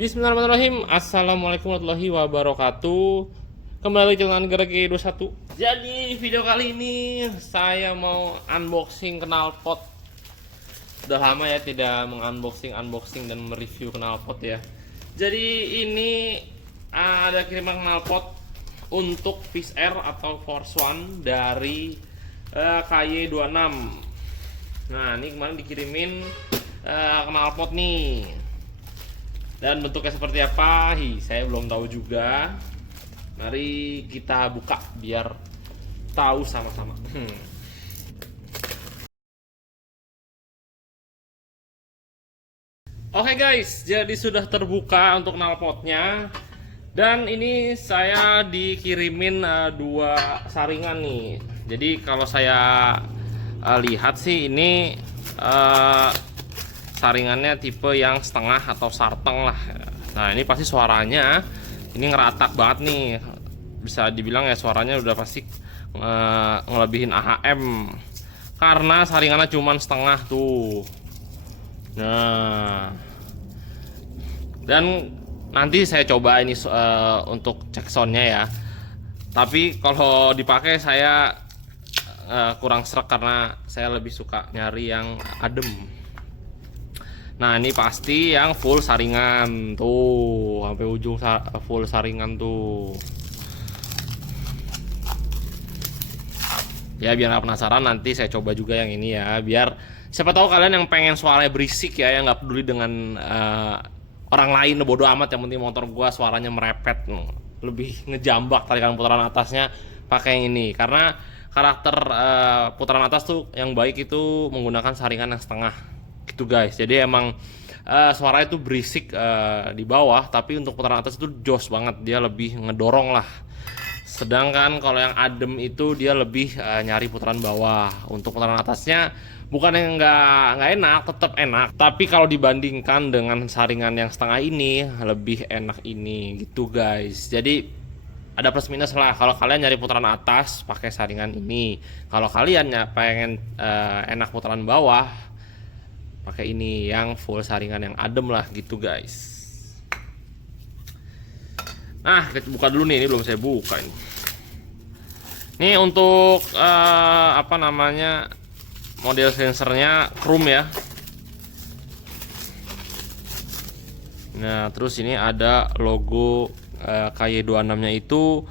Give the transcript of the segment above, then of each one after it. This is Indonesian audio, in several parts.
Bismillahirrahmanirrahim. Assalamualaikum warahmatullahi wabarakatuh. Kembali dengan Geregi 21. Jadi video kali ini saya mau unboxing knalpot. Udah lama ya tidak mengunboxing dan mereview knalpot ya. Jadi ini ada kiriman knalpot untuk Fish Air atau Force One dari KY26. Nah, ini kemarin dikirimin knalpot nih. Dan bentuknya seperti apa? Saya belum tahu juga. Mari kita buka biar tahu sama-sama. Oke guys, jadi sudah terbuka untuk knalpotnya. Dan ini saya dikirimin dua saringan nih. Jadi kalau saya lihat sih ini saringannya tipe yang setengah atau sarteng lah. Nah ini pasti suaranya ini ngeratak banget nih, bisa dibilang ya suaranya udah pasti ngelebihin AHM karena saringannya cuman setengah tuh. Nah dan nanti saya coba ini untuk cek soundnya ya, tapi kalau dipakai saya kurang srek karena saya lebih suka nyari yang adem. Nah ini pasti yang full saringan tuh, sampai ujung full saringan tuh. Ya biar nggak penasaran, nanti saya coba juga yang ini ya, biar siapa tahu kalian yang pengen suaranya berisik ya, yang nggak peduli dengan orang lain, bodo amat, yang penting motor gua suaranya merepet, lebih ngejambak tarikan putaran atasnya pakai yang ini. Karena karakter putaran atas tuh yang baik itu menggunakan saringan yang setengah gitu guys. Jadi emang suaranya itu berisik di bawah, tapi untuk putaran atas itu jos banget, dia lebih ngedorong lah. Sedangkan kalau yang adem itu dia lebih nyari putaran bawah. Untuk putaran atasnya bukan yang nggak enak, tetap enak, tapi kalau dibandingkan dengan saringan yang setengah ini lebih enak ini gitu guys. Jadi ada plus minus lah. Kalau kalian nyari putaran atas pakai saringan ini, kalau kalian pengen enak putaran bawah pakai ini yang full saringan yang adem lah gitu guys. Nah kita buka dulu nih, ini belum saya buka ini. Ini untuk apa namanya, model sensornya chrome ya. Nah terus ini ada logo KY26 nya itu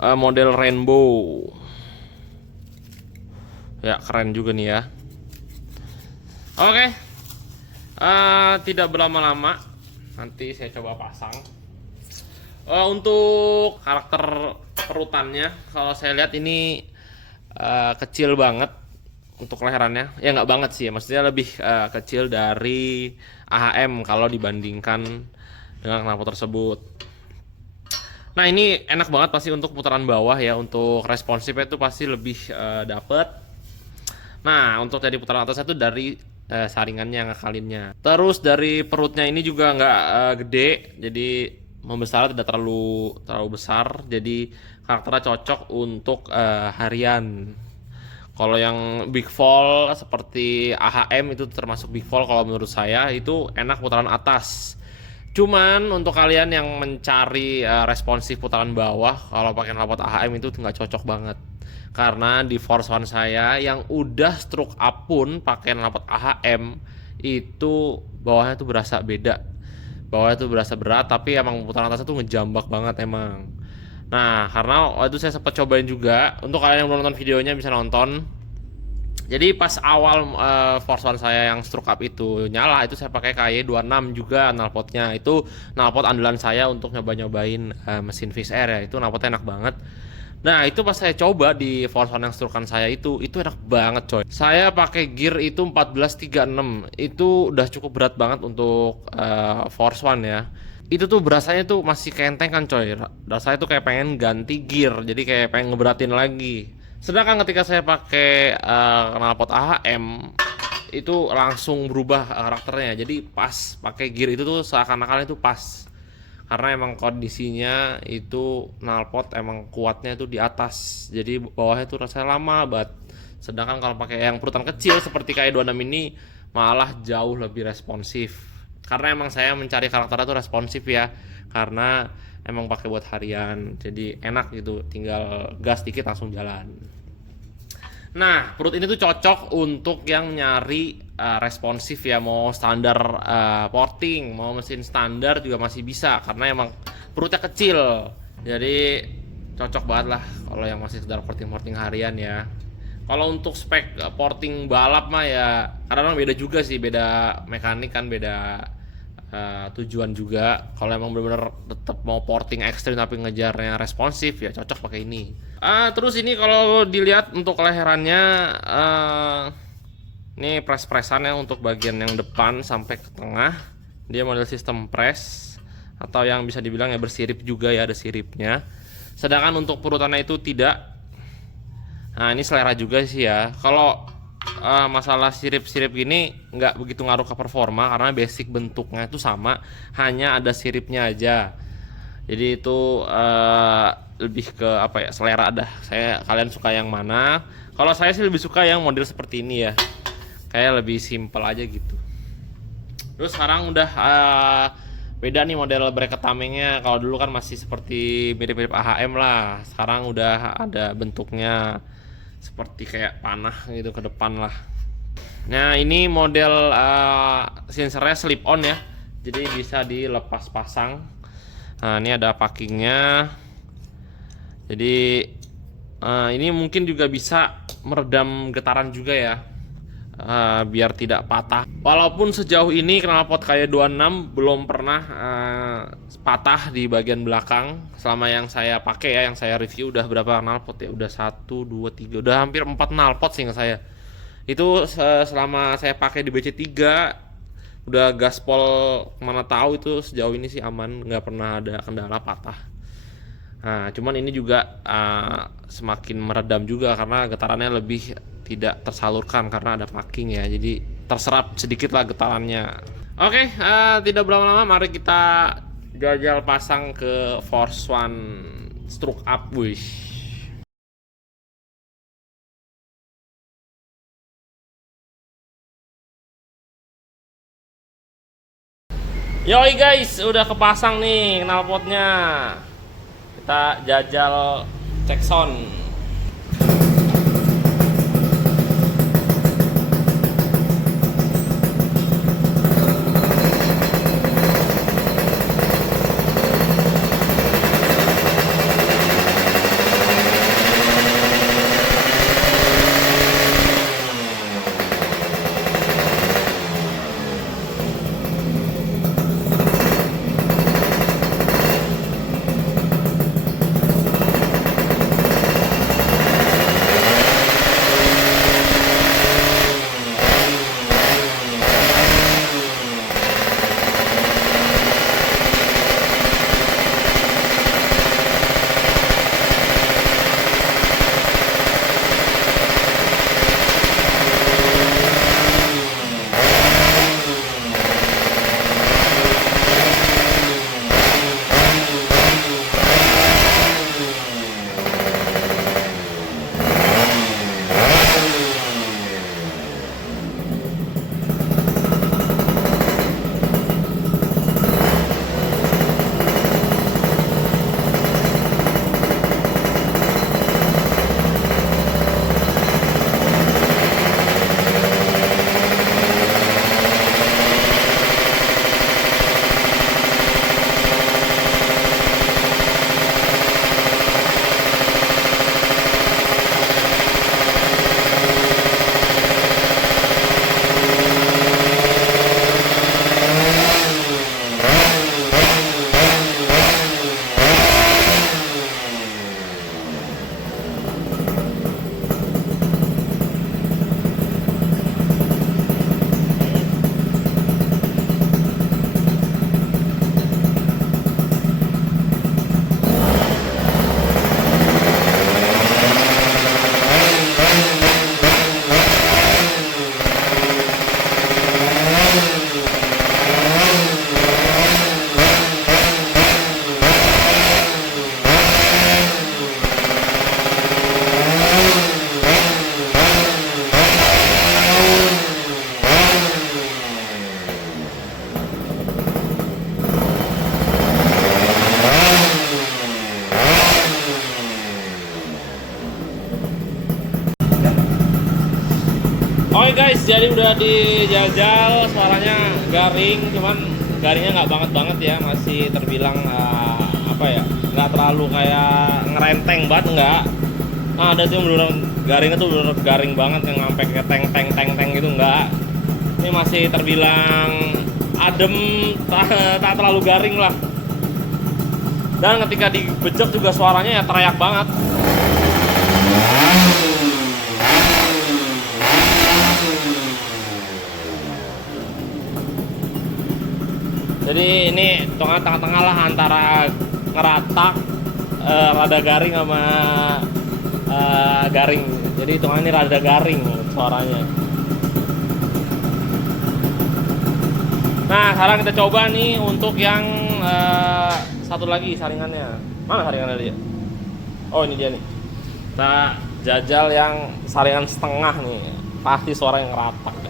model rainbow ya, keren juga nih ya. Oke, tidak berlama-lama, nanti saya coba pasang. Untuk karakter perutannya, kalau saya lihat ini kecil banget untuk leherannya. Ya nggak banget sih, maksudnya lebih kecil dari AHM kalau dibandingkan dengan knalpot tersebut. Nah ini enak banget pasti untuk putaran bawah ya, untuk responsifnya itu pasti lebih dapet. Nah untuk jadi putaran atasnya itu dari saringannya, ngakalinnya. Terus dari perutnya ini juga nggak gede, jadi membesar tidak terlalu besar, jadi karakternya cocok untuk harian. Kalau yang big fall seperti AHM itu termasuk big fall, kalau menurut saya itu enak putaran atas. Cuman untuk kalian yang mencari responsif putaran bawah, kalau pakai knalpot AHM itu nggak cocok banget. Karena di Force One saya yang udah stroke up pun pakai knalpot AHM itu bawahnya tuh berasa beda. Bawahnya tuh berasa berat, tapi emang putaran atasnya tuh ngejambak banget emang. Nah karena waktu itu saya sempat cobain juga, untuk kalian yang belum nonton videonya bisa nonton. Jadi pas awal Force One saya yang stroke up itu nyala, itu saya pakai KY26 juga knalpotnya. Itu knalpot andalan saya untuk nyobain mesin Fish Air ya. Itu knalpotnya enak banget. Nah itu pas saya coba di Force One yang strokean saya itu enak banget coy. Saya pakai gear itu 1436, itu udah cukup berat banget untuk Force One ya. Itu tuh berasanya tuh masih kenteng kan coy. Rasanya tuh kayak pengen ganti gear, jadi kayak pengen ngeberatin lagi. Sedangkan ketika saya pakai knalpot AHM itu langsung berubah karakternya. Jadi pas pakai gear itu tuh seakan-akan itu pas. Karena emang kondisinya itu knalpot emang kuatnya itu di atas, jadi bawahnya tuh rasanya lama banget. Sedangkan kalau pakai yang perutan kecil seperti kayak 26 ini malah jauh lebih responsif. karena emang saya mencari karakternya tuh responsif ya, karena emang pakai buat harian, jadi enak gitu, tinggal gas dikit langsung jalan. Nah, perut ini tuh cocok untuk yang nyari responsif ya, mau standar porting, mau mesin standar juga masih bisa karena emang perutnya kecil. Jadi cocok banget lah kalau yang masih sekedar porting-porting harian ya. Kalau untuk spek porting balap mah ya kadang beda juga sih, beda mekanik kan, beda tujuan juga. Kalau emang bener-bener tetap mau porting ekstrim tapi ngejarnya responsif ya cocok pakai ini. Terus ini kalau dilihat untuk leherannya, ini press-pressannya untuk bagian yang depan sampai ke tengah, dia model sistem press atau yang bisa dibilang ya bersirip juga ya, ada siripnya. Sedangkan untuk perutannya itu tidak. Nah ini selera juga sih ya. Kalau masalah sirip-sirip gini nggak begitu ngaruh ke performa karena basic bentuknya itu sama, hanya ada siripnya aja. Jadi itu lebih ke apa ya, selera dah. Kalian suka yang mana? Kalau saya sih lebih suka yang model seperti ini ya, kayak lebih simple aja gitu. Terus sekarang udah beda nih model bracket tamengnya. Kalau dulu kan masih seperti mirip-mirip AHM lah, sekarang udah ada bentuknya seperti kayak panah gitu ke depan lah. Nah ini model sensornya slip on ya, jadi bisa dilepas pasang. Nah ini ada packingnya, jadi ini mungkin juga bisa meredam getaran juga ya, biar tidak patah. Walaupun sejauh ini knalpot kayak 26 belum pernah patah di bagian belakang selama yang saya pakai ya, yang saya review. Udah berapa knalpot ya, udah 1, 2, 3, udah hampir 4 knalpot sih saya. Itu selama saya pakai di BC3, udah gaspol kemana tahu, itu sejauh ini sih aman, nggak pernah ada kendala patah. Nah cuman ini juga semakin meredam juga karena getarannya lebih tidak tersalurkan karena ada packing ya, jadi terserap sedikit lah getarannya. Oke, tidak berlama-lama, mari kita jajal pasang ke Force One stroke up wish. Yoi guys, udah kepasang nih knalpotnya. Kita jajal cek sound. guys, jadi udah dijajal, suaranya garing, cuman garingnya nggak banget ya, masih terbilang apa ya, nggak terlalu kayak ngerenteng banget, nggak. Nah, ada tuh yang bener garingnya tuh bener garing banget yang sampai kayak teng gitu, nggak. Ini masih terbilang adem, tak terlalu garing lah. Dan ketika dibejek juga suaranya ya teriak banget. Jadi ini tengah-tengah lah antara ngeratak, rada garing sama garing. Jadi hitungannya ini rada garing suaranya. Nah, sekarang kita coba nih untuk yang satu lagi saringannya. Mana saringannya dia? Oh, ini dia nih. Kita jajal yang saringan setengah nih. Pasti suara yang ngeratak deh.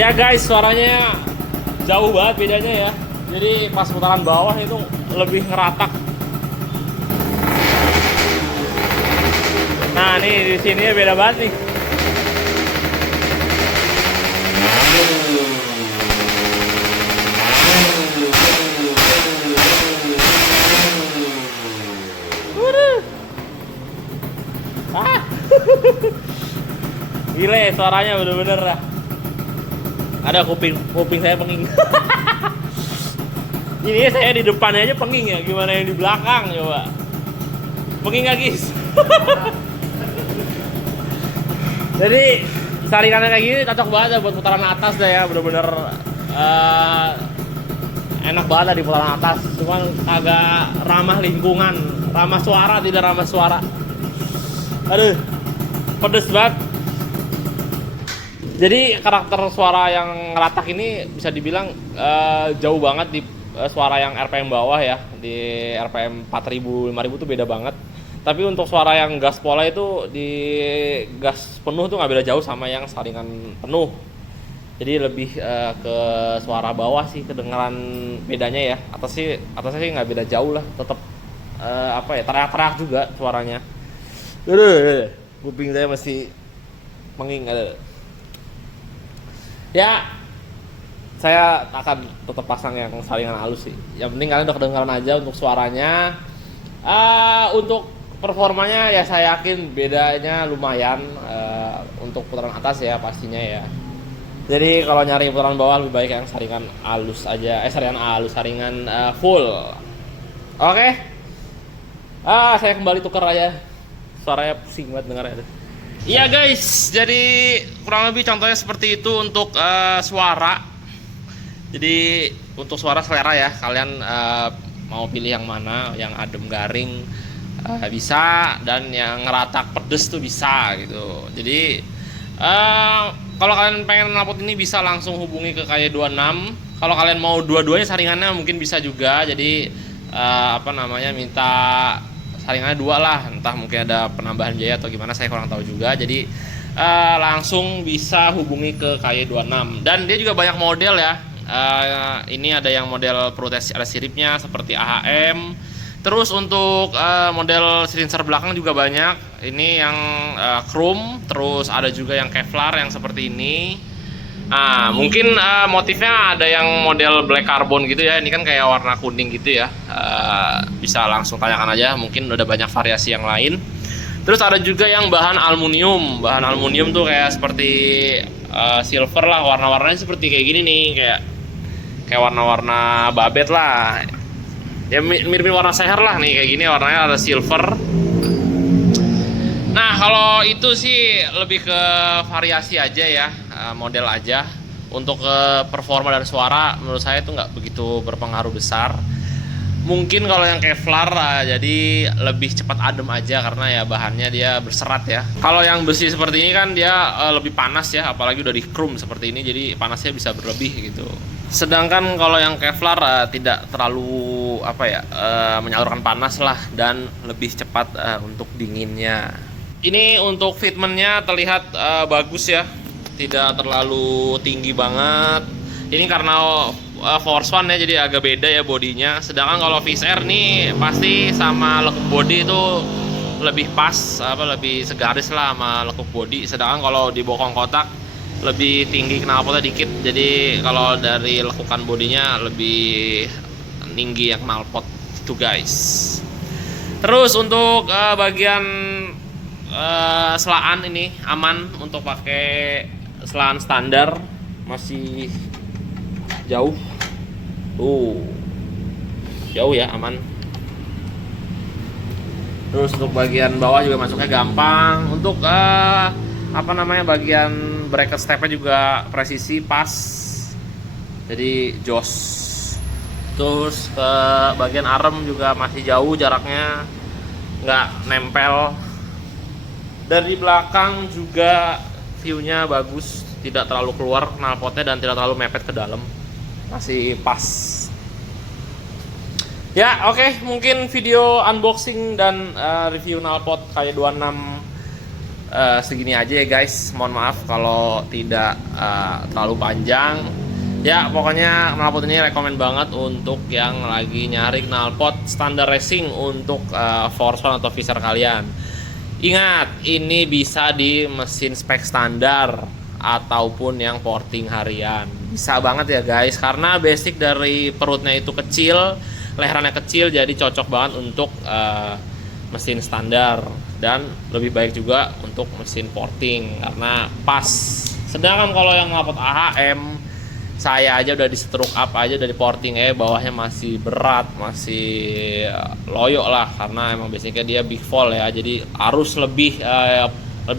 Ya guys, suaranya jauh banget bedanya ya. Jadi pas putaran bawah itu lebih ngeratak. Nah, nih di sini beda banget nih. Gile, suaranya bener-bener lah. Ada kuping saya penging. Ini saya di depannya aja penging ya, gimana yang di belakang coba. Penging gak guys? Jadi saringannya kayak gini cocok banget ya buat putaran atas deh ya, bener-bener enak banget lah di putaran atas. Cuman agak ramah lingkungan, ramah suara, tidak ramah suara. Aduh, pedes banget. Jadi karakter suara yang ngeratak ini bisa dibilang jauh banget di suara yang RPM bawah ya. Di RPM 4000, 5000 tuh beda banget. Tapi untuk suara yang gas pola itu di gas penuh tuh nggak beda jauh sama yang saringan penuh. Jadi lebih ke suara bawah sih kedengaran bedanya ya. Atasnya sih nggak beda jauh lah. Tetap apa ya, teriak-teriak juga suaranya. Aduh, kuping saya masih menging ada. Ya, saya akan tetap pasang yang saringan halus sih. Yang penting kalian udah kedengaran aja untuk suaranya. Untuk performanya ya saya yakin bedanya lumayan untuk putaran atas ya pastinya ya. Jadi kalau nyari putaran bawah lebih baik yang saringan halus aja. Saringan full. Oke. Saya kembali tukar aja. Suaranya pusing banget dengarnya. Iya guys, jadi kurang lebih contohnya seperti itu untuk suara. Jadi untuk suara selera ya, kalian mau pilih yang mana, yang adem garing bisa, dan yang ngeratak pedes tuh bisa gitu. Jadi kalau kalian pengen knalpot ini bisa langsung hubungi ke KY26. Kalau kalian mau dua-duanya saringannya mungkin bisa juga. Jadi minta saringannya 2 lah, entah mungkin ada penambahan biaya atau gimana, saya kurang tahu juga. Jadi langsung bisa hubungi ke KY26. Dan dia juga banyak model ya. Ini ada yang model protes, ada siripnya seperti AHM. Terus untuk model silencer belakang juga banyak. Ini yang chrome, terus ada juga yang Kevlar yang seperti ini. Mungkin motifnya ada yang model black carbon gitu ya. Ini kan kayak warna kuning gitu ya. Bisa langsung tanyakan aja. Mungkin udah banyak variasi yang lain. Terus ada juga yang bahan aluminium. Bahan aluminium tuh kayak seperti silver lah. Warna-warnanya seperti kayak gini nih. Kayak warna-warna babet lah. Ya mirip-mirip warna seher lah nih. Kayak gini warnanya ada silver. Nah, kalau itu sih lebih ke variasi aja ya, model aja. Untuk ke performa dan suara, menurut saya itu nggak begitu berpengaruh besar. Mungkin kalau yang Kevlar, jadi lebih cepat adem aja karena ya bahannya dia berserat ya. Kalau yang besi seperti ini kan dia lebih panas ya, apalagi udah di chrome seperti ini, jadi panasnya bisa berlebih gitu. Sedangkan kalau yang Kevlar tidak terlalu menyalurkan panas lah dan lebih cepat untuk dinginnya. Ini untuk fitmentnya terlihat bagus ya, tidak terlalu tinggi banget. Ini karena Force One ya, jadi agak beda ya bodinya. Sedangkan kalau Wizz Air nih pasti sama lekuk body itu lebih pas, lebih segaris lah sama lekuk body. Sedangkan kalau di bokong kotak lebih tinggi knalpotnya dikit. Jadi kalau dari lekukan bodinya lebih tinggi yang knalpot itu guys. Terus untuk bagian selaan ini aman untuk pakai selaan standar, masih jauh jauh ya, aman. Terus untuk bagian bawah juga masuknya gampang. Untuk bagian bracket stepnya juga presisi pas, jadi jos. Terus ke bagian arem juga masih jauh jaraknya, nggak nempel. Dari belakang juga view-nya bagus, tidak terlalu keluar knalpotnya dan tidak terlalu mepet ke dalam, masih pas. Ya oke, mungkin video unboxing dan review knalpot KY26 segini aja ya guys. Mohon maaf kalau tidak terlalu panjang. Ya pokoknya knalpot ini rekomen banget untuk yang lagi nyari knalpot standar racing untuk Force One atau Wizz Air kalian. Ingat, ini bisa di mesin spek standar ataupun yang porting harian. Bisa banget ya guys, karena basic dari perutnya itu kecil, leherannya kecil, jadi cocok banget untuk mesin standar. Dan lebih baik juga untuk mesin porting karena pas. Sedangkan kalau yang knalpot AHM, saya aja udah di stroke up aja dari porting bawahnya masih berat, masih loyo lah, karena emang basicnya dia big fall ya, jadi harus lebih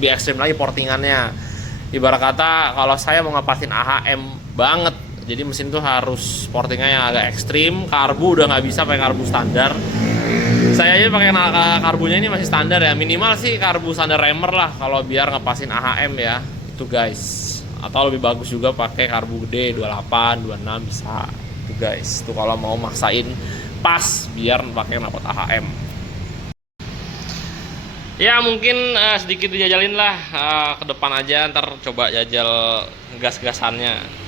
ekstrim lagi portingannya. Ibarat kata kalau saya mau ngepasin AHM banget, jadi mesin tuh harus portingnya yang agak ekstrim. Karbu udah nggak bisa pakai karbu standar. Saya aja pakai karbunya ini masih standar ya, minimal sih karbu standar Remer lah kalau biar ngepasin AHM ya, itu guys. Atau lebih bagus juga pakai karbu gede 28, 26 bisa. Itu guys. Itu kalau mau maksain pas biar pakai knalpot AHM. Ya mungkin sedikit dijajalin lah ke depan aja, ntar coba jajal gas-gasannya.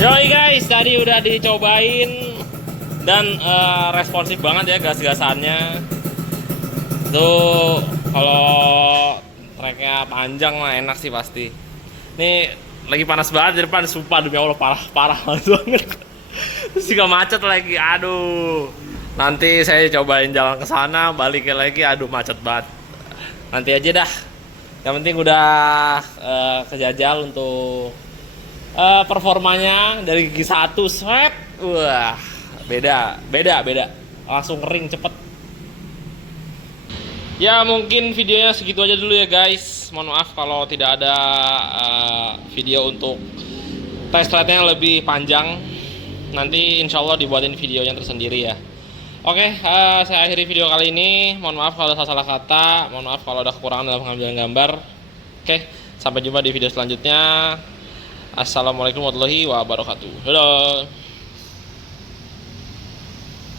Yoi guys, tadi udah dicobain dan responsif banget ya gas-gasannya. Tuh kalau treknya panjang mah enak sih pasti. Nih lagi panas banget di depan, sumpah demi Allah parah banget. Terus juga macet lagi, aduh. Nanti saya cobain jalan ke sana, baliknya lagi, aduh macet banget. Nanti aja dah. Yang penting udah kejajal untuk performanya dari gigi 1 swap. Wah, beda. Langsung kering cepet. Ya mungkin videonya segitu aja dulu ya guys. Mohon maaf kalau tidak ada video untuk test ride-nya lebih panjang. nanti insya Allah dibuatin videonya tersendiri ya. Oke, saya akhiri video kali ini. Mohon maaf kalau ada salah kata, mohon maaf kalau ada kekurangan dalam pengambilan gambar. Oke, sampai jumpa di video selanjutnya. Assalamualaikum warahmatullahi wabarakatuh. Dadah.